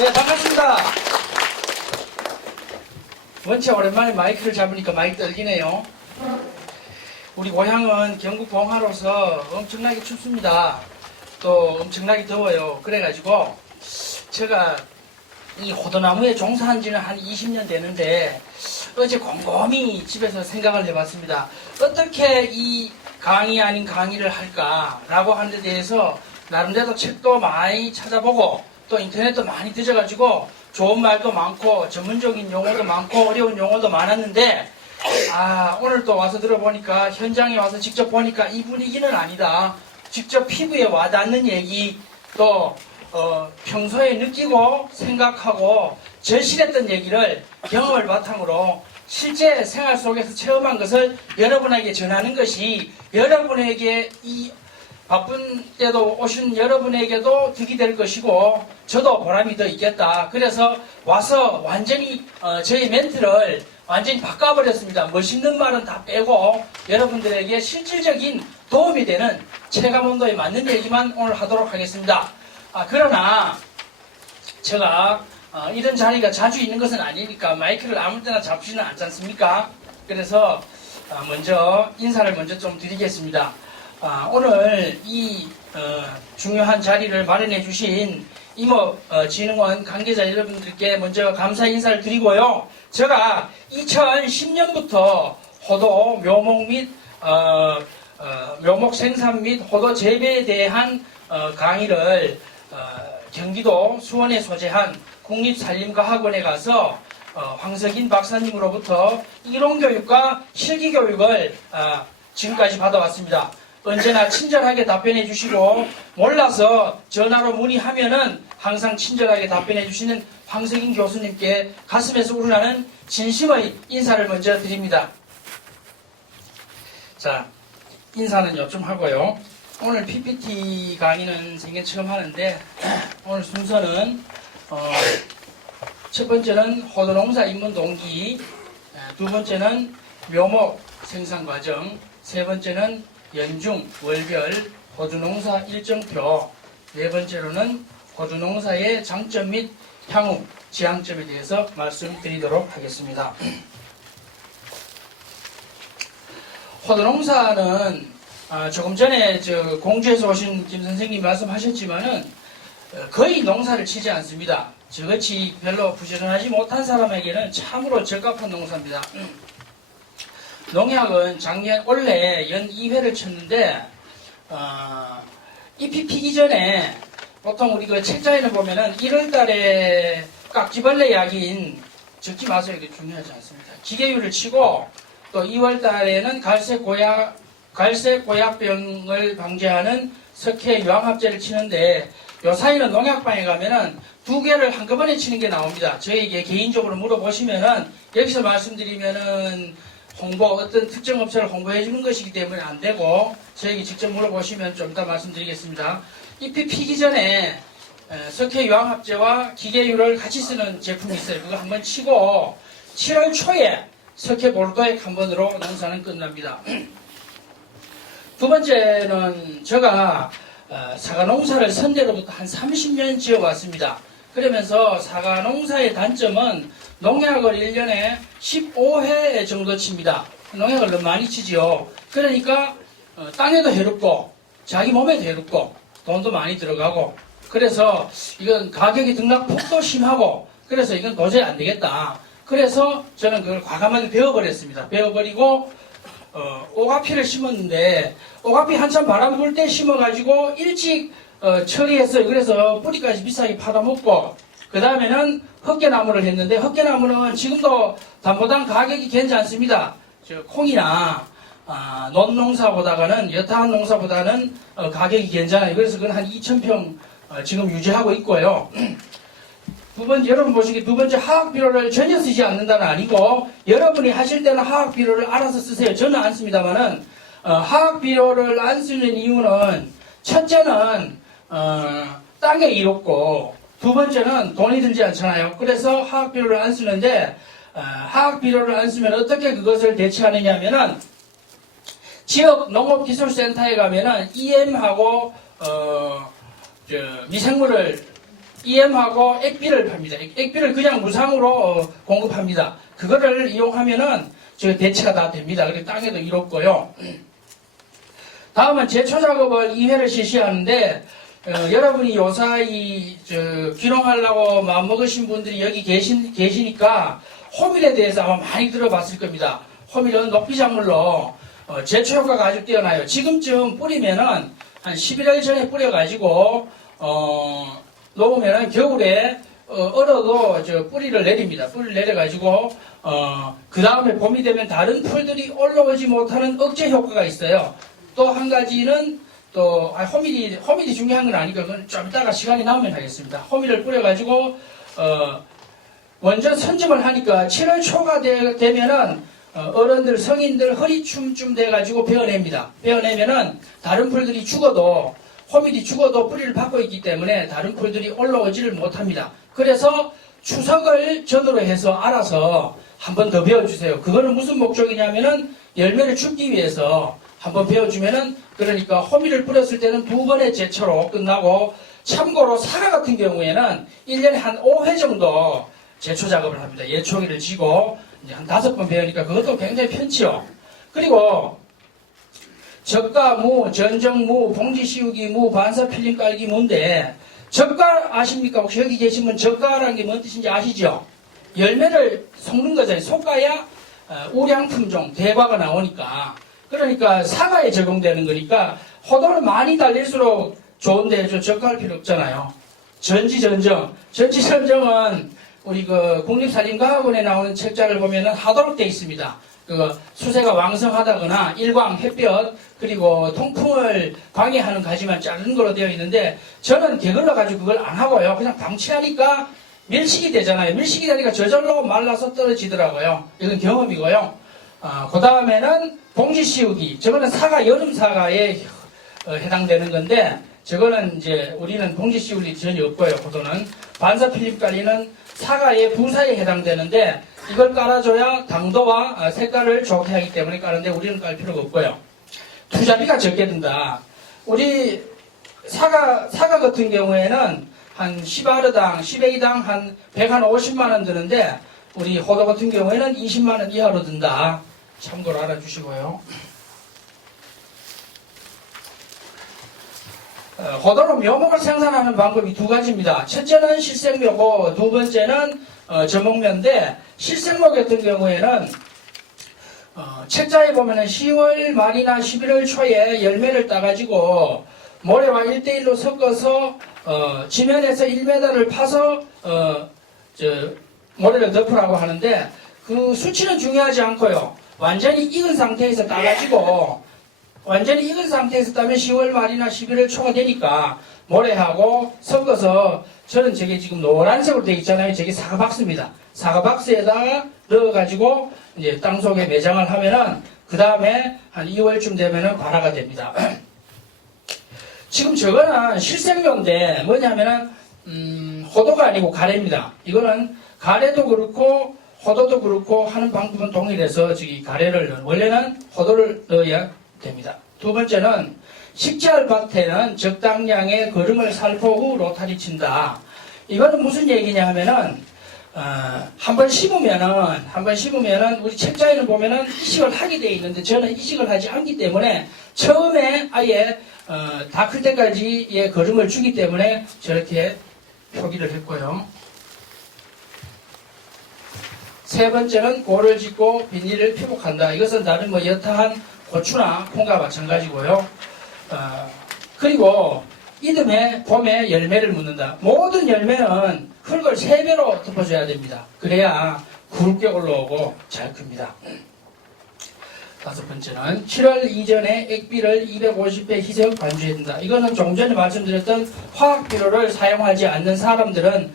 네, 반갑습니다. 원체 오랜만에 마이크를 잡으니까 많이 떨리네요. 우리 고향은 경북 봉화로서 엄청나게 춥습니다. 또 엄청나게 더워요. 그래가지고 제가 이 호두나무에 종사한 지는 한 20년 되는데 어제 곰곰이 집에서 생각을 해봤습니다. 어떻게 이 강의 아닌 강의를 할까라고 하는 데 대해서 나름대로 책도 많이 찾아보고 또 인터넷도 많이 뒤져가지고 좋은 말도 많고 전문적인 용어도 많고 어려운 용어도 많았는데 오늘 또 와서 들어보니까 현장에 와서 직접 보니까 이 분위기는 아니다. 직접 피부에 와닿는 얘기 또 평소에 느끼고 생각하고 절실했던 얘기를 경험을 바탕으로 실제 생활 속에서 체험한 것을 여러분에게 전하는 것이 여러분에게 이 바쁜 때도 오신 여러분에게도 득이 될 것이고 저도 보람이 더 있겠다. 그래서 와서 완전히 저희 멘트를 완전히 바꿔버렸습니다. 멋있는 말은 다 빼고 여러분들에게 실질적인 도움이 되는 체감온도에 맞는 얘기만 오늘 하도록 하겠습니다. 그러나 제가 이런 자리가 자주 있는 것은 아니니까 마이크를 아무 때나 잡지는 않지 않습니까? 그래서 먼저 인사를 먼저 좀 드리겠습니다. 오늘 이 중요한 자리를 마련해 주신 임업진흥원 관계자 여러분들께 먼저 감사 인사를 드리고요. 제가 2010년부터 호도 묘목 및 묘목 생산 및 호도 재배에 대한 강의를 경기도 수원에 소재한 국립산림과학원에 가서 황석인 박사님으로부터 이론교육과 실기교육을 지금까지 받아왔습니다. 언제나 친절하게 답변해 주시고 몰라서 전화로 문의하면은 항상 친절하게 답변해 주시는 황석인 교수님께 가슴에서 우러나는 진심의 인사를 먼저 드립니다. 자, 인사는 좀 하고요. 오늘 PPT 강의는 생애 처음 하는데 오늘 순서는 첫 번째는 호두농사 입문 동기, 두 번째는 묘목 생산 과정, 세 번째는 연중, 월별, 호두농사 일정표, 네 번째로는 호두농사의 장점 및 향후, 지향점에 대해서 말씀드리도록 하겠습니다. 호두농사는 조금 전에 공주에서 오신 김 선생님이 말씀하셨지만은 거의 농사를 치지 않습니다. 저같이 별로 부지런하지 못한 사람에게는 참으로 적합한 농사입니다. 농약은 올해 연 2회를 쳤는데 잎이 피기 전에 보통 우리 그 책자에는 보면은 1월달에 깍지벌레 약인 적지 마세요. 이게 중요하지 않습니다. 기계유를 치고 또 2월달에는 갈색 고약병을 방지하는 석회 유황합제를 치는데 요 사이는 농약방에 가면은 2개를 한꺼번에 치는 게 나옵니다. 저에게 개인적으로 물어보시면은 여기서 말씀드리면은 어떤 특정 업체를 홍보해 주는 것이기 때문에 안 되고 저에게 직접 물어보시면 좀 이따 말씀드리겠습니다. 잎이 피기 전에 석회 유황합제와 기계유를 같이 쓰는 제품이 있어요. 그거 한번 치고 7월 초에 석회 볼도액 한 번으로 농사는 끝납니다. 두 번째는 제가 사과 농사를 선대로부터 한 30년 지어왔습니다. 그러면서 사과 농사의 단점은 농약을 1년에 15회 정도 칩니다. 농약을 너무 많이 치지요. 그러니까 땅에도 해롭고 자기 몸에도 해롭고 돈도 많이 들어가고 그래서 이건 가격이 등락폭도 심하고 그래서 이건 도저히 안 되겠다. 그래서 저는 그걸 과감하게 베어버렸습니다. 베어버리고 오가피를 심었는데 오가피 한참 바람 불 때 심어가지고 일찍 처리했어요. 그래서 뿌리까지 비싸게 팔아먹고 그 다음에는 헛개나무를 했는데 헛개나무는 지금도 담보당 가격이 괜찮습니다. 콩이나 논농사보다는 여타한 농사보다는 가격이 괜찮아요. 그래서 그건 한 2,000평 지금 유지하고 있고요. 여러분 보시기에 두 번째 화학비료를 전혀 쓰지 않는다는 아니고 여러분이 하실 때는 화학비료를 알아서 쓰세요. 저는 안 씁니다만은 화학비료를 안 쓰는 이유는 첫째는 땅에 이롭고 두 번째는 돈이 들지 않잖아요. 그래서 화학비료를 안 쓰는데 화학비료를 안 쓰면 어떻게 그것을 대체하느냐 하면은 지역 농업기술센터에 가면은 EM하고 미생물을 EM하고 액비를 팝니다. 액비를 그냥 무상으로 공급합니다. 그거를 이용하면은 저 대체가 다 됩니다. 그리고 땅에도 이롭고요. 다음은 제초 작업을 2회를 실시하는데 여러분이 요사이 귀농하려고 마음먹으신 분들이 여기 계시니까 호밀에 대해서 아마 많이 들어봤을 겁니다. 호밀은 녹비작물로 제초 효과가 아주 뛰어나요. 지금쯤 뿌리면은 한 11월 전에 뿌려가지고 놓으면은 겨울에 얼어도 뿌리를 내립니다. 뿌리를 내려가지고 그 다음에 봄이 되면 다른 풀들이 올라오지 못하는 억제 효과가 있어요. 또 한 가지는 또 호밀이 중요한 건 아니고 그건 좀 이따가 시간이 나오면 하겠습니다. 호밀을 뿌려가지고 먼저 선점을 하니까 7월 초가 되면은 어른들 성인들 허리춤쯤 돼가지고 베어냅니다. 베어내면은 다른 풀들이 죽어도 호밀이 죽어도 뿌리를 받고 있기 때문에 다른 풀들이 올라오지를 못합니다. 그래서 추석을 전후로 해서 알아서 한 번 더 베어주세요. 그거는 무슨 목적이냐면은 열매를 줍기 위해서 한번 베어주면은 그러니까 호밀을 뿌렸을 때는 2번의 제초로 끝나고 참고로 사과 같은 경우에는 1년에 한 5회 정도 제초 작업을 합니다. 예초기를 지고 이제 한 5번 베으니까 그것도 굉장히 편치요. 그리고 젓가 무, 전정무, 봉지 씌우기 무, 반사 필름 깔기 무인데 젓가 아십니까? 혹시 여기 계시면 젓가라는 게 뭔 뜻인지 아시죠? 열매를 섞는 거잖아요. 솎아야 우량품종, 대과가 나오니까. 그러니까 사과에 적용되는 거니까 호도를 많이 달릴수록 좋은데 젓가할 필요 없잖아요. 전지전정은 우리 국립사진과학원에 나오는 책자를 보면은 하도록 되어 있습니다. 수세가 왕성하다거나 일광, 햇볕, 그리고 통풍을 방해하는 가지만 자른 걸로 되어 있는데 저는 게을러 가지고 그걸 안 하고요. 그냥 방치하니까 밀식이 되잖아요. 밀식이 되니까 저절로 말라서 떨어지더라고요. 이건 경험이고요. 그 다음에는 봉지 씌우기. 저거는 여름 사과에 해당되는 건데 저거는 이제 우리는 봉지 씌울 일이 전혀 없고요. 보도는 반사 필름 깔리는 사과의 부사에 해당되는데 이걸 깔아줘야 당도와 색깔을 좋게 하기 때문에 까는데 우리는 깔 필요가 없고요. 투자비가 적게 든다. 우리 사과 같은 경우에는 한 10아르당, 10A당 한 150만 원 드는데 우리 호도 같은 경우에는 20만 원 이하로 든다. 참고로 알아주시고요. 호도로 묘목을 생산하는 방법이 2가지입니다. 첫째는 실생묘고 두 번째는 저목묘인데 실생묘 같은 경우에는 책자에 보면은 10월 말이나 11월 초에 열매를 따가지고 모래와 1대1로 섞어서 지면에서 1m를 파서 모래를 덮으라고 하는데 그 수치는 중요하지 않고요. 완전히 익은 상태에서 따가지고 완전히 익은 상태에서 따면 10월 말이나 11월 초가 되니까 모래하고 섞어서 저는 저게 지금 노란색으로 되어 있잖아요. 저게 사과박스입니다. 사과박스에다가 넣어가지고 이제 땅속에 매장을 하면은 그 다음에 한 2월쯤 되면은 발화가 됩니다. 지금 저거는 실생묘인데 뭐냐면은 호도가 아니고 가래입니다. 이거는 가래도 그렇고 호도도 그렇고 하는 방법은 동일해서 저기 가래를 원래는 호도를 넣어야 됩니다. 두 번째는 식재할 밭에는 적당량의 거름을 살포 후 로타리 친다. 이거는 무슨 얘기냐 하면은 한 번 심으면은 우리 책자에는 보면은 이식을 하게 되어 있는데 저는 이식을 하지 않기 때문에 처음에 아예 다 클 때까지의 거름을 주기 때문에 저렇게 표기를 했고요. 세 번째는 골을 짓고 비닐을 피복한다. 이것은 다른 여타한 고추나 콩과 마찬가지고요. 그리고 이듬해 봄에 열매를 묻는다. 모든 열매는 흙을 3배로 덮어줘야 됩니다. 그래야 굵게 올라오고 잘 큽니다. 다섯 번째는 7월 이전에 액비를 250배 희석 반주해야 된다. 이거는 좀 전에 말씀드렸던 화학비료를 사용하지 않는 사람들은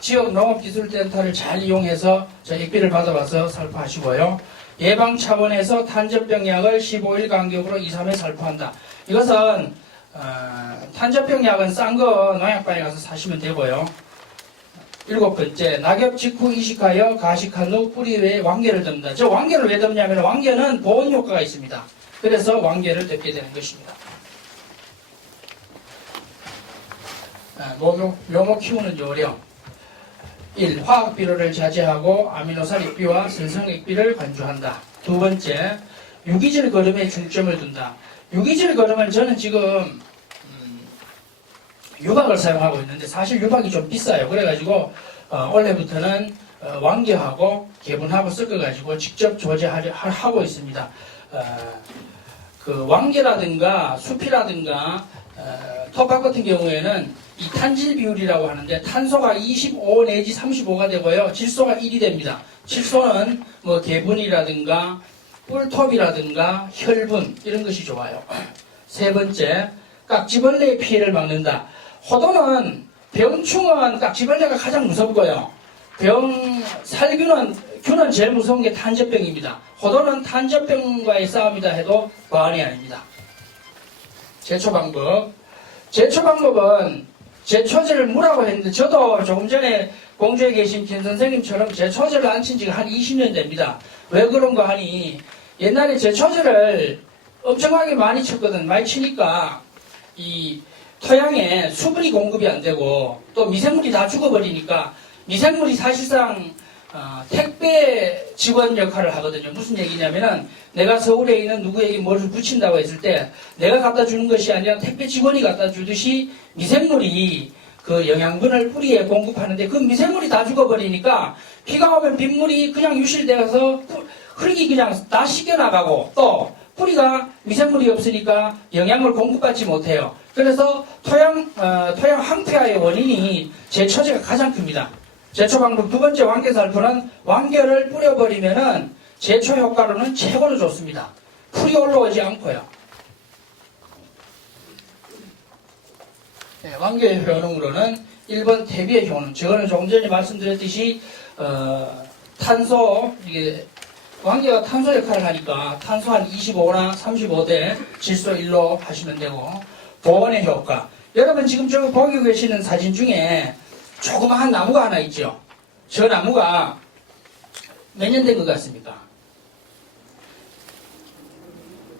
지역 농업기술센터를 잘 이용해서 액비를 받아와서 살포하시고요. 예방 차원에서 탄저병 약을 15일 간격으로 2, 3회 살포한다. 이것은 탄저병 약은 싼 거 농약방에 가서 사시면 되고요. 7번째, 낙엽 직후 이식하여 가식한 후 뿌리 위에 왕개를 덮는다. 저 왕개를 왜 덮냐면 왕개는 보온 효과가 있습니다. 그래서 왕개를 덮게 되는 것입니다. 묘목 키우는 요령. 1. 화학 비료를 자제하고 아미노산 익비와 생성 익비를 관주한다. 두 번째, 유기질 거름에 중점을 둔다. 유기질 거름은 저는 지금 유박을 사용하고 있는데 사실 유박이 좀 비싸요. 그래가지고 올해부터는 완겨하고 개분하고 섞어가지고 직접 조제하고 있습니다. 그 완겨라든가 수피라든가 톱밥 같은 경우에는 이 탄질 비율이라고 하는데 탄소가 25 내지 35가 되고요. 질소가 1이 됩니다. 질소는 뭐 개분이라든가 꿀톱이라든가 혈분 이런 것이 좋아요. 세 번째, 깍지벌레의 피해를 막는다. 호도는 병충은 깍지벌레가 가장 무섭고요. 균은 제일 무서운 게 탄저병입니다. 호도는 탄저병과의 싸움이다 해도 과언이 아닙니다. 제초 방법은 제초제를 무라고 했는데 저도 조금 전에 공주에 계신 김 선생님처럼 제초제를 안 친 지가 한 20년 됩니다. 왜 그런가 하니 옛날에 제초제를 엄청나게 많이 쳤거든. 많이 치니까 이 토양에 수분이 공급이 안 되고 또 미생물이 다 죽어버리니까 미생물이 사실상 택배 직원 역할을 하거든요. 무슨 얘기냐면은 내가 서울에 있는 누구에게 뭐를 붙인다고 했을 때 내가 갖다 주는 것이 아니라 택배 직원이 갖다 주듯이 미생물이 그 영양분을 뿌리에 공급하는데 그 미생물이 다 죽어버리니까 비가 오면 빗물이 그냥 유실되어서 흙이 그냥 다 씻겨나가고 또 뿌리가 미생물이 없으니까 영양을 공급받지 못해요. 그래서 토양 황폐화의 원인이 제초제가 가장 큽니다. 제초 방법 두 번째 완개살포는 완개를 뿌려버리면은 제초 효과로는 최고로 좋습니다. 풀이 올라오지 않고요. 네, 완개의 효능으로는 1번 대비의 효능. 저거는 조금 전에 말씀드렸듯이 탄소 이게 완개가 탄소 역할을 하니까 탄소 한 25나 35대 질소 1로 하시면 되고 보온의 효과. 여러분 지금 저 보고 계시는 사진 중에 조그마한 나무가 하나 있죠. 저 나무가 몇 년 된 것 같습니까?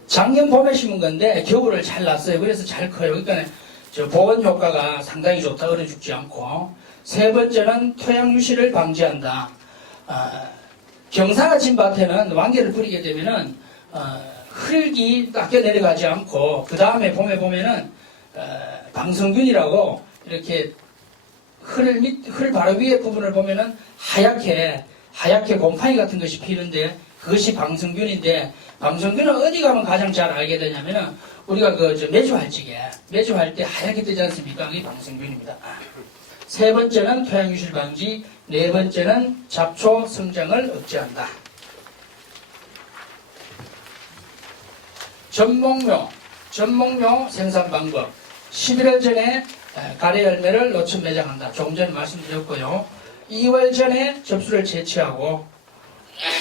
작년 봄에 심은 건데 겨울을 잘 났어요. 그래서 잘 커요. 그러니까 저 보온 효과가 상당히 좋다. 얼어 죽지 않고. 세 번째는 토양 유실을 방지한다. 경사가 진 밭에는 완개를 뿌리게 되면은 흙이 닦여 내려가지 않고 그 다음에 봄에 보면은 방성균이라고 이렇게 흙 바로 위에 부분을 보면은 하얗게 곰팡이 같은 것이 피는데 그것이 방성균인데 방성균은 어디 가면 가장 잘 알게 되냐면은 우리가 매주 할 때 하얗게 뜨지 않습니까? 그게 방성균입니다. 세 번째는 토양 유실 방지, 네 번째는 잡초 성장을 억제한다. 전목묘 생산 방법. 11월 전에 가래 열매를 노천 매장한다. 조금 전에 말씀드렸고요. 2월 전에 접수를 채취하고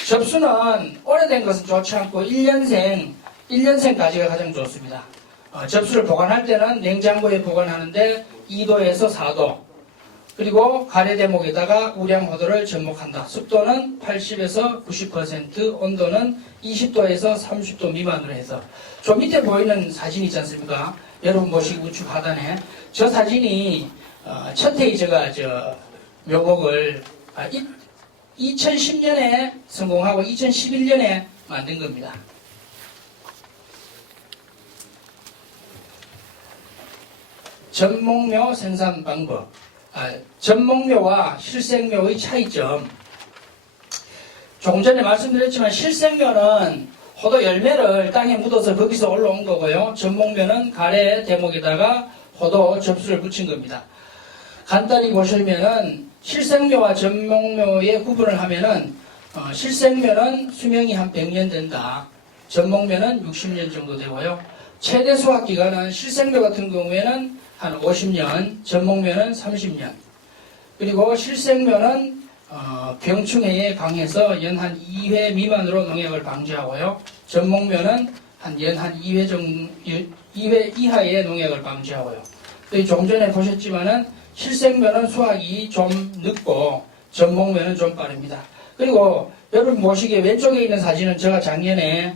접수는 오래된 것은 좋지 않고 1년생 가지가 가장 좋습니다. 접수를 보관할 때는 냉장고에 보관하는데 2도에서 4도 그리고 가래 대목에다가 우량호도를 접목한다. 습도는 80에서 90%, 온도는 20도에서 30도 미만으로 해서 저 밑에 보이는 사진 있지 않습니까? 여러분 보시기 우측 하단에 저 사진이 첫 해에 제가 묘목을 2010년에 성공하고 2011년에 만든 겁니다. 전목묘 생산 방법. 전목묘와 실생묘의 차이점. 조금 전에 말씀드렸지만 실생묘는 호도 열매를 땅에 묻어서 거기서 올라온 거고요. 전목묘는 가래 대목에다가 호도 접수를 붙인 겁니다. 간단히 보시면은 실생묘와 전목묘의 구분을 하면은 실생묘는 수명이 한 100년 된다. 전목묘는 60년 정도 되고요. 최대 수확 기간은 실생묘 같은 경우에는 한 50년, 전목묘는 30년. 그리고 실생묘는 병충해에 강해서 연 한 2회 미만으로 농약을 방지하고요. 전목묘는 연 한 2회 이하의 농약을 방지하고요. 조금 전에 보셨지만은 실생묘는 수확이 좀 늦고 전목묘는 좀 빠릅니다. 그리고 여러분 보시기에 왼쪽에 있는 사진은 제가 작년에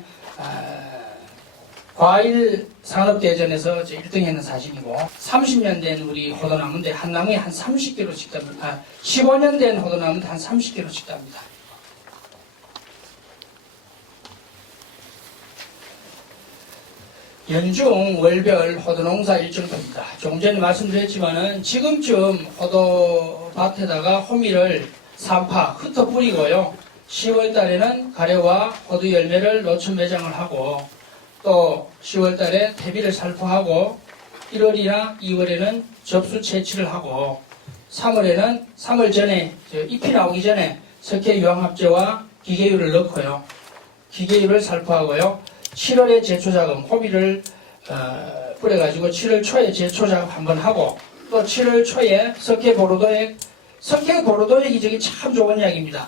과일 산업대전에서 1등 했는 사진이고 30년 된 우리 호도나무인데 한 나무에 한 30kg씩 답니다. 15년 된 호도나무인데 한 30kg씩 답니다. 연중 월별 호도농사 일정표입니다. 조금 전에 말씀드렸지만은 지금쯤 호도밭에다가 호미를 3파 흩어 뿌리고요. 10월 달에는 가래와 호두 열매를 노천 매장을 하고 또 10월 달에 퇴비를 살포하고 1월이나 2월에는 접수 채취를 하고 3월에는 3월 전에 잎이 나오기 전에 석회 유황합제와 기계유를 넣고요. 기계유를 살포하고요. 7월에 제초작업, 호미를 뿌려가지고 7월 초에 제초작업 한번 하고 또 7월 초에 석회 보로도액이 저기 참 좋은 약입니다.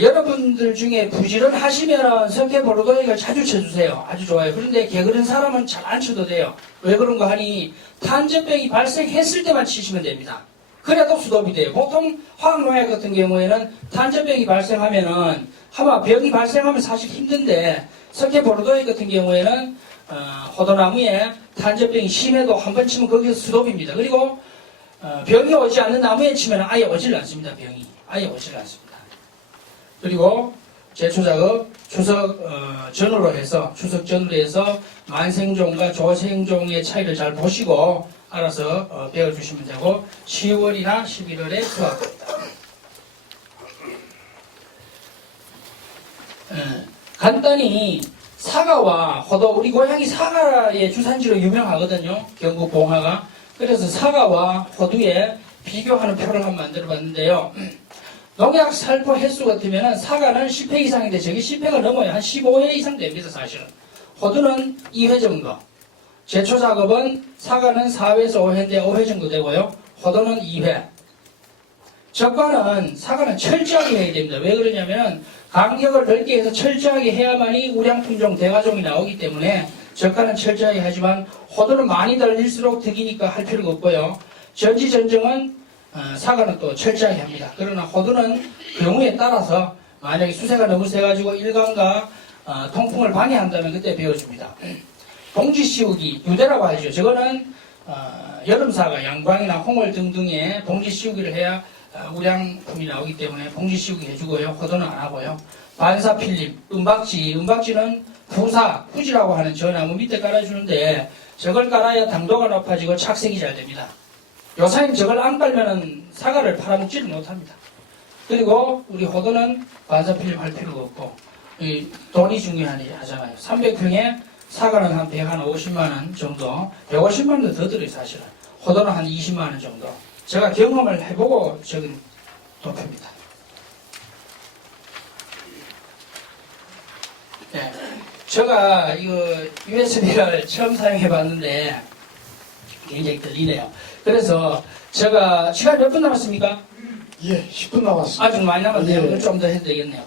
여러분들 중에 부지런하시면 석회 보로도액을 자주 쳐주세요. 아주 좋아요. 그런데 게으른 사람은 잘 안 쳐도 돼요. 왜 그런가 하니 탄저병이 발생했을 때만 치시면 됩니다. 그래도 수독이 돼요. 보통 화학농약 같은 경우에는 탄저병이 발생하면은 아마 병이 발생하면 사실 힘든데 석회 보로도액 같은 경우에는 호도나무에 탄저병이 심해도 한번 치면 거기서 수독입니다. 그리고 병이 오지 않는 나무에 치면 아예 오질 않습니다. 병이 아예 오질 않습니다. 그리고 제초작업 추석 전후로 해서 만생종과 조생종의 차이를 잘 보시고 알아서 배워주시면 되고 10월이나 11월에 수확합니다. 간단히 사과와 호도, 우리 고향이 사과의 주산지로 유명하거든요. 경북 봉화가. 그래서 사과와 호두에 비교하는 표를 한번 만들어 봤는데요. 농약 살포 횟수 같으면 사과는 10회 이상인데 저게 10회가 넘어요. 한 15회 이상 됩니다, 사실은. 호두는 2회 정도. 제초 작업은 사과는 4회에서 5회인데 5회 정도 되고요. 호두는 2회. 적과는 사과는 철저하게 해야 됩니다. 왜 그러냐면 간격을 넓게 해서 철저하게 해야만이 우량품종 대가종이 나오기 때문에 적과는 철저하게 하지만 호두는 많이 달릴수록 득이니까 할 필요가 없고요. 전지전정은 사과는 또 철저하게 합니다. 그러나 호두는 경우에 따라서 만약에 수세가 너무 세가지고 일광과 통풍을 방해한다면 그때 배워줍니다. 봉지 씌우기, 유대라고 하죠. 저거는 여름사과, 양광이나 홍월 등등의 봉지 씌우기를 해야 우량품이 나오기 때문에 봉지 씌우기 해주고요. 호두는 안 하고요. 반사필립, 은박지는 후지라고 하는 저 나무 밑에 깔아주는데 저걸 깔아야 당도가 높아지고 착색이 잘 됩니다. 요사님 저걸 안 깔면은 사과를 팔아먹지를 못합니다. 그리고 우리 호두는 반사필립 할 필요가 없고 돈이 중요하잖아요. 300평에 사과는 한 150만원 정도, 150만원도 더 들어요 사실은. 호두는 한 20만원 정도. 제가 경험을 해보고 적은 도표입니다. 네, 제가 이거 USB를 처음 사용해봤는데 굉장히 떨리네요. 그래서 제가 시간 몇 분 남았습니까? 예, 10분 남았습니다. 아주 많이 남았네요. 예. 좀 더 해도 되겠네요.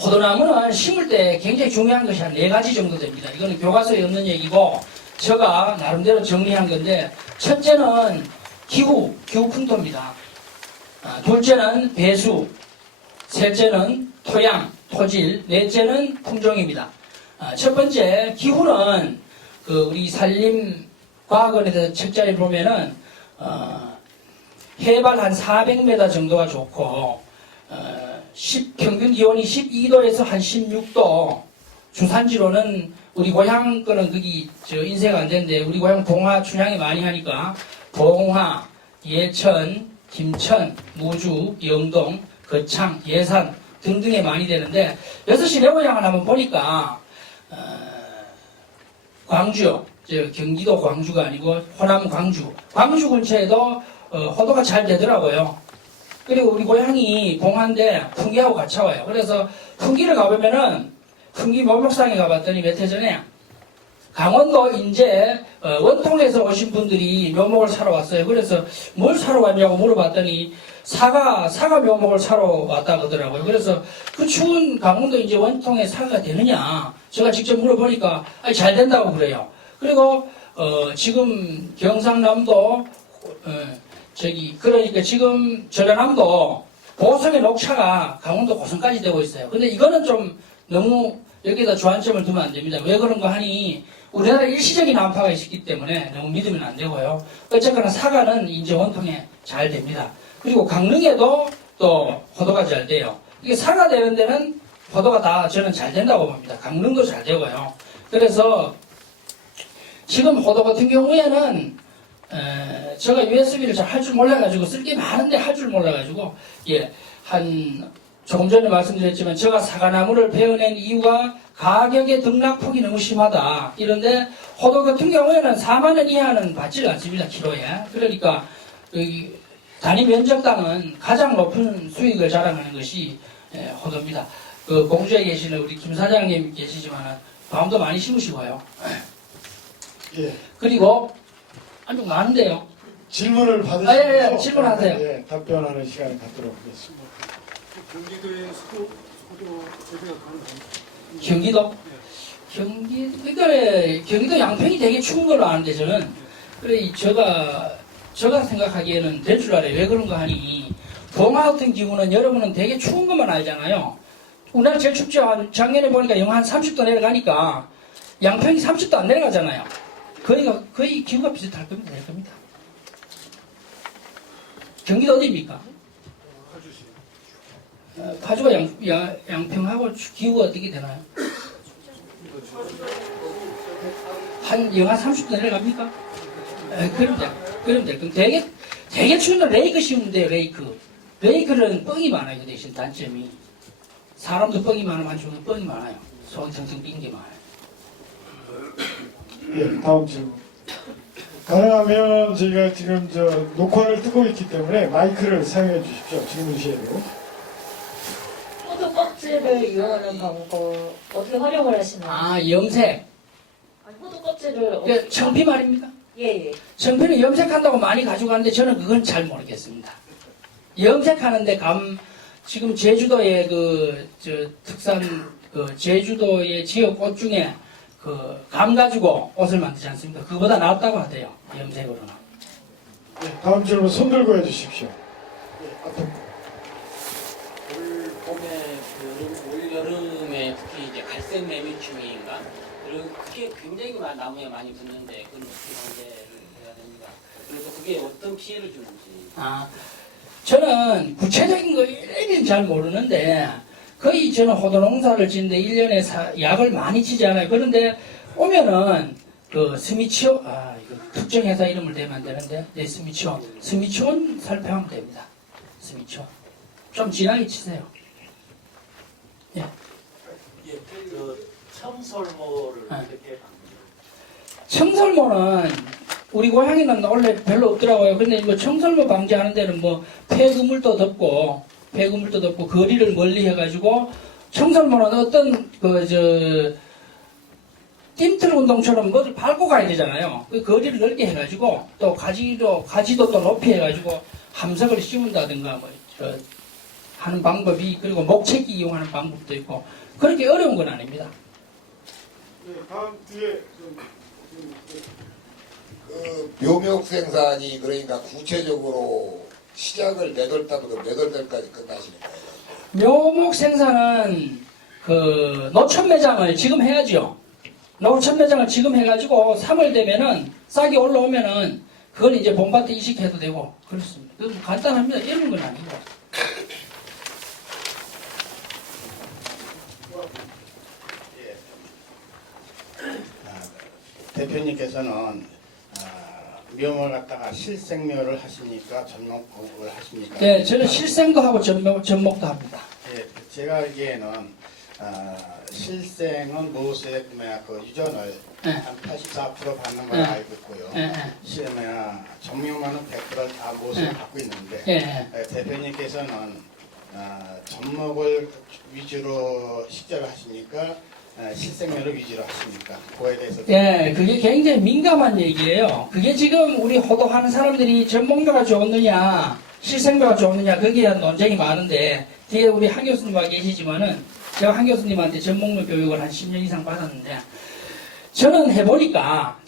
호두나무는 심을 때 굉장히 중요한 것이 한 4가지 정도 됩니다. 이거는 교과서에 없는 얘기고 제가 나름대로 정리한 건데 첫째는 기후 풍토입니다. 둘째는 배수, 셋째는 토양, 토질, 넷째는 품종입니다. 첫 번째 기후는 우리 산림과학원에서 책자에 보면은 해발 한 400m 정도가 좋고 평균 기온이 12도에서 한 16도. 주산지로는 우리 고향 거는 거기 인쇄가 안 되는데 우리 고향 봉화 춘향이 많이 하니까 봉화, 예천, 김천, 무주, 영동, 거창, 예산 등등에 많이 되는데 6시 내 고향을 한번 보니까 광주, 경기도 광주가 아니고 호남 광주 근처에도 호도가 잘 되더라고요. 그리고 우리 고향이 봉화인데 풍기하고 같이 와요. 그래서 풍기를 가보면은 풍기 묘목상에 가봤더니 몇 해 전에 강원도 인제 원통에서 오신 분들이 묘목을 사러 왔어요. 그래서 뭘 사러 왔냐고 물어봤더니 사과 묘목을 사러 왔다 그러더라고요. 그래서 그 추운 강원도 인제 원통에 사과가 되느냐 제가 직접 물어보니까 잘 된다고 그래요. 그리고 지금 경상남도 그러니까 지금 전라남도 보성의 녹차가 강원도 고성까지 되고 있어요. 근데 이거는 좀 너무 여기다 주안점을 두면 안 됩니다. 왜 그런가 하니 우리나라 일시적인 난파가 있기 때문에 너무 믿으면 안 되고요. 어쨌거나 사과는 이제 원통에 잘 됩니다. 그리고 강릉에도 또 포도가 잘 돼요. 이게 사과 되는 데는 포도가 다 저는 잘 된다고 봅니다. 강릉도 잘 되고요. 그래서 지금 포도 같은 경우에는 제가 USB를 잘 할 줄 몰라가지고 쓸 게 많은데 할 줄 몰라가지고 조금 전에 말씀드렸지만 제가 사과나무를 베어낸 이유가 가격의 등락폭이 너무 심하다. 이런데 호도 같은 경우에는 4만 원 이하는 받지 않습니다. 키로에. 그러니까 여기 단위 면적당은 가장 높은 수익을 자랑하는 것이 호도입니다. 그 공주에 계시는 우리 김 사장님 계시지만은 밤도 많이 심으시고요. 예. 그리고 아주 많은데요. 질문을 받으시면서 질문하세요. 예, 답변하는 시간을 갖도록 하겠습니다. 경기도의 소도 재배가 가능합니다. 경기도? 그러니까 경기도 양평이 되게 추운 걸로 아는데 저는 그래 제가 생각하기에는 될 줄 알아요. 왜 그런가 하니 봉화 같은 경우는 여러분은 되게 추운 것만 알잖아요. 우리나라 제일 춥죠. 작년에 보니까 영하 한 30도 내려가니까 양평이 30도 안 내려가잖아요. 거의 기후가 비슷할 겁니다. 될 겁니다. 경기도 어디입니까? 파주가 양평하고 기후가 어떻게 되나요? 한 영하 30도 내려갑니까? 그럼 돼. 그럼 되게 추운 날 레이크 씌우면 돼요, 레이크. 레이크는 뻥이 많아요, 그 대신 단점이. 사람도 뻥이 많으면 한쪽은 뻥이 많아요. 소원 텅텅 빈 게 많아요. 예, 다음 질문. 가능하면 저희가 지금 녹화를 뜨고 있기 때문에 마이크를 사용해 주십시오. 질문 시에도. 포도 껍질을 이용하는 방법 어떻게 활용을 하시나요? 아, 염색. 아니, 포도 껍질을 그 청피 말입니까? 예예. 청피는 염색한다고 많이 가져가는데 저는 그건 잘 모르겠습니다. 염색하는데 지금 제주도의 특산 제주도의 지역 꽃 중에 감 가지고 옷을 만들지 않습니까? 그거보다 낫다고 하대요. 염색으로는. 예, 다음 질문 손 들고 해주십시오. 예, 앞에. 올 봄에 올 여름에 특히 이제 갈색 매미충인가 그게 굉장히 나무에 많이 붙는데 그건 어떻게 방제를 해야 됩니까? 그래서 그게 어떤 피해를 주는지. 저는 구체적인 거 일일이 잘 모르는데 거의 저는 호도 농사를 짓는데 1년에 약을 많이 치지 않아요. 그런데 오면은 스미치온 이거 특정 회사 이름을 대면 안 되는데 스미치온 살펴하면 됩니다. 스미치온 좀 진하게 치세요. 예. 예, 청설모를 어떻게 청설모는 우리 고향에는 원래 별로 없더라고요. 근데 이거 청설모 방지하는 데는 폐그물도 덮고 거리를 멀리 해가지고 청설모는 어떤 띵틀 운동처럼 뭐를 밟고 가야 되잖아요. 그 거리를 넓게 해가지고 또 가지도 또 높이 해가지고 함석을 씌운다든가 하는 방법이 그리고 목채기 이용하는 방법도 있고 그렇게 어려운 건 아닙니다. 네, 다음 뒤에 묘목 생산이 그러니까 구체적으로 시작을 몇 월 달부터 몇 월 달까지 끝나시는 거예요? 묘목 생산은 노천 매장을 지금 해야죠. 노천 매장을 지금 해가지고 3월 되면은 싹이 올라오면은 그걸 이제 봄밭에 이식해도 되고 그렇습니다. 간단합니다. 이런 건 아니고. 대표님께서는 묘목을 갖다가 실생묘를 하십니까? 전목을 하십니까? 네, 저는 실생도 하고 전목도 합니다. 예, 제가 알기에는 실생은 모세 유전을 네. 한 84% 받는 걸 네. 알고 있고요. 예, 전묘만은 100%를 다 모세를 네. 받고 있는데 예. 대표님께서는 전목을 위주로 식재를 하십니까? 실생묘를 위주로 하십니까? 그거에 대해서 예, 그게 굉장히 민감한 얘기예요. 그게 지금 우리 호도하는 사람들이 전목묘가 좋느냐, 실생묘가 좋느냐, 거기에 대한 논쟁이 많은데, 뒤에 우리 한 교수님과 계시지만은, 제가 한 교수님한테 전목묘 교육을 한 10년 이상 받았는데, 저는 해보니까,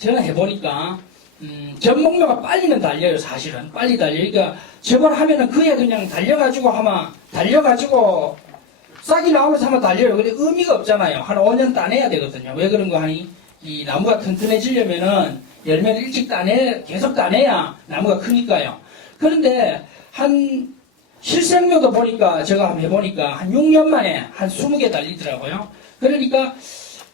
전목묘가 빨리는 달려요, 사실은. 빨리 달려요. 그러니까, 저걸 하면은 그에 그냥 달려가지고 싹이 나오면서 한번 달려요. 근데 의미가 없잖아요. 한 5년 따내야 되거든요. 왜 그런 거 하니? 이 나무가 튼튼해지려면은 열매를 일찍 계속 따내야 나무가 크니까요. 그런데 한 실생묘도 보니까 제가 한번 해보니까 한 6년 만에 한 20개 달리더라고요. 그러니까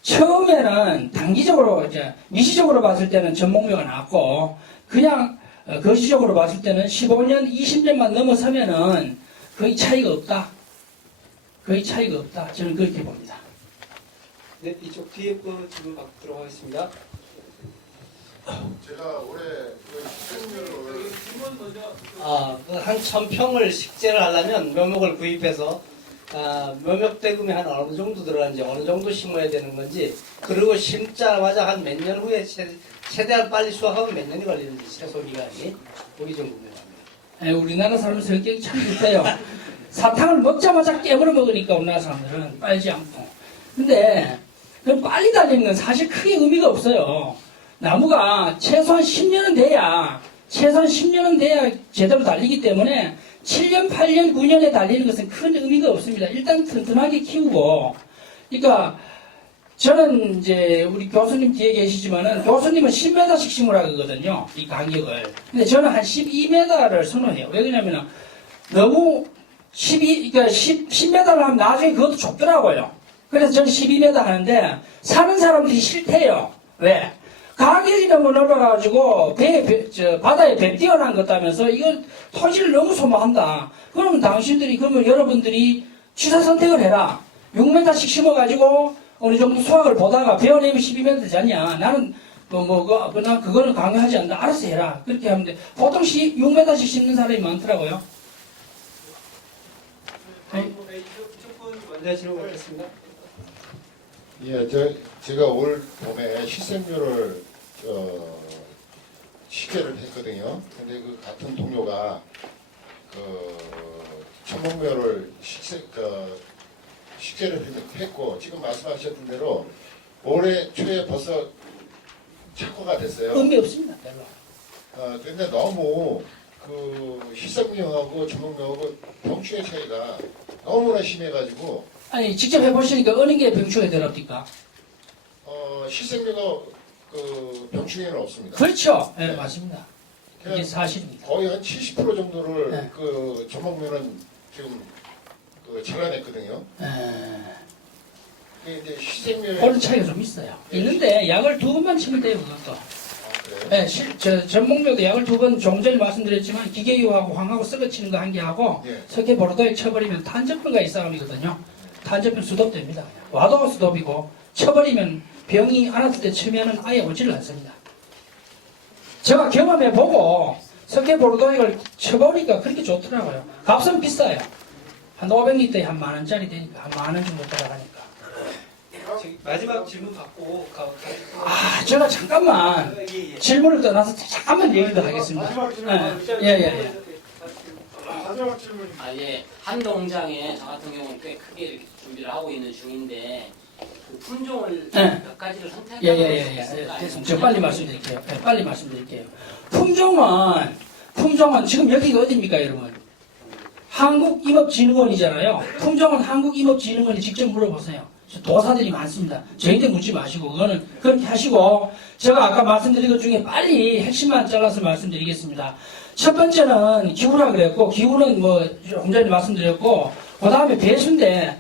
처음에는 단기적으로 이제 미시적으로 봤을 때는 전목묘가 나왔고 그냥 거시적으로 봤을 때는 15년, 20년만 넘어서면은 거의 차이가 없다. 거의 차이가 없다. 저는 그렇게 봅니다. 네, 이쪽 뒤에 거 질문 받도록 하겠습니다. 제가 올해 그 식생률을 한 1000평을 식재를 하려면 묘목을 구입해서 묘목 대금이 한 어느 정도 들어가는지 어느 정도 심어야 되는 건지 그리고 심자마자 한 몇 년 후에 최대한 빨리 수확하면 몇 년이 걸리는지 최소 기간이 우리 좀 궁금합니다. 우리나라 사람 성격이 참 좋대요. 사탕을 먹자마자 깨물어 먹으니까 우리나라 사람들은 빨지 않고. 근데 그 빨리 달리는 건 사실 크게 의미가 없어요. 나무가 최소한 10년은 돼야 제대로 달리기 때문에 7년, 8년, 9년에 달리는 것은 큰 의미가 없습니다. 일단 튼튼하게 키우고. 그러니까 저는 이제 우리 교수님 뒤에 계시지만은 교수님은 10m씩 심으라 그러거든요. 이 간격을. 근데 저는 한 12m를 선호해요. 왜 그러냐면은 너무 10m를 하면 나중에 그것도 좁더라고요. 그래서 저는 12m 하는데 사는 사람들이 싫대요. 왜? 가격이 너무 넓어가지고 바다에 배 뛰어난 것 하면서 이거 토지를 너무 소모한다. 그러면 그러면 여러분들이 취사 선택을 해라. 6m씩 심어가지고 어느 정도 수확을 보다가 베어내면 12m 되지 않냐. 나는 난 그거는 강요하지 않는다. 알아서 해라. 그렇게 하면 돼. 보통 6m씩 심는 사람이 많더라고요. 이쪽 분 먼저 질문 받겠습니다. 예, 제가 올 봄에 실생률을 식재를 했거든요. 근데 그 같은 동료가 그 천목묘를 식재를 했고 지금 말씀하셨던 대로 올해 초에 벌써 착화가 됐어요. 의미 없습니다. 별로. 근데 너무 그 실생묘하고 천목묘하고 병충해 차이가 너무나 심해가지고 아니 직접 해보시니까 어느 게 병충해 더럽니까? 실생묘가 그 병충해는 없습니다. 그렇죠. 네, 맞습니다. 그게 사실입니다. 거의 한 70% 정도를 네. 그 전목묘는 지금 그 잘라냈거든요. 근데 이제 실생묘에 그런 차이가 좀 있어요. 있는데 약을 2번만 치면 돼요, 그것도. 그래요? 네, 전목묘도 약을 2번 조금 전에 말씀드렸지만 기계유하고 황하고 썩어치는 거 한 개 하고 예. 석회보로도에 쳐버리면 탄저병과의 싸움이거든요. 탄저병 수독됩니다. 와도 수독이고 쳐버리면 병이 안 왔을 때 치면은 아예 오지를 않습니다. 제가 경험해보고 석회보로도액을 쳐보니까 그렇게 좋더라고요. 값은 비싸요. 한 500리터에 한 10,000원짜리 되니까 한 10,000원 정도 들어가니까. 마지막 질문 받고 제가 잠깐만 예. 질문을 떠나서 잠깐만 얘기를 하겠습니다. 마지막 질문. 예. 마지막 질문. 예. 한 농장에 저 같은 경우는 꽤 크게 이렇게 준비를 하고 있는 중인데 그 품종을 네. 몇 가지를 선택하는 예. 됐습니다. 제가 빨리 말씀드릴게요. 빨리 말씀드릴게요. 품종은 지금 여기가 어디입니까, 여러분? 한국임업진흥원이잖아요. 품종은 한국임업진흥원이 직접 물어보세요. 도사들이 많습니다. 저희한테 묻지 마시고 그거는 그렇게 하시고 제가 아까 말씀드린 것 중에 빨리 핵심만 잘라서 말씀드리겠습니다. 첫 번째는 기후라 그랬고 기후는 조금 전에 말씀드렸고 그 다음에 배수인데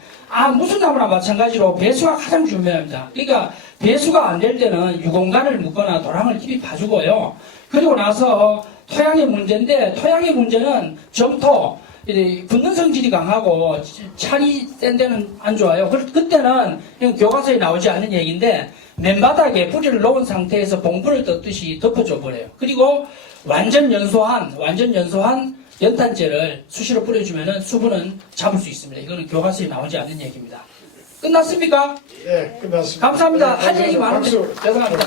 무슨 나무나 마찬가지로 배수가 가장 중요합니다. 그러니까 배수가 안 될 때는 유공간을 묻거나 도랑을 깊이 파주고요. 그리고 나서 토양의 문제인데 토양의 문제는 점토 붙는 성질이 강하고 찬이 센 데는 안 좋아요. 그때는 교과서에 나오지 않은 얘기인데 맨바닥에 뿌리를 놓은 상태에서 봉분을 떴듯이 덮어줘 버려요. 그리고 완전 연소한 연탄재를 수시로 뿌려주면은 수분은 잡을 수 있습니다. 이거는 교과서에 나오지 않는 얘기입니다. 끝났습니까? 네, 끝났습니다. 감사합니다. 네, 할 얘기 많은데 박수. 죄송합니다.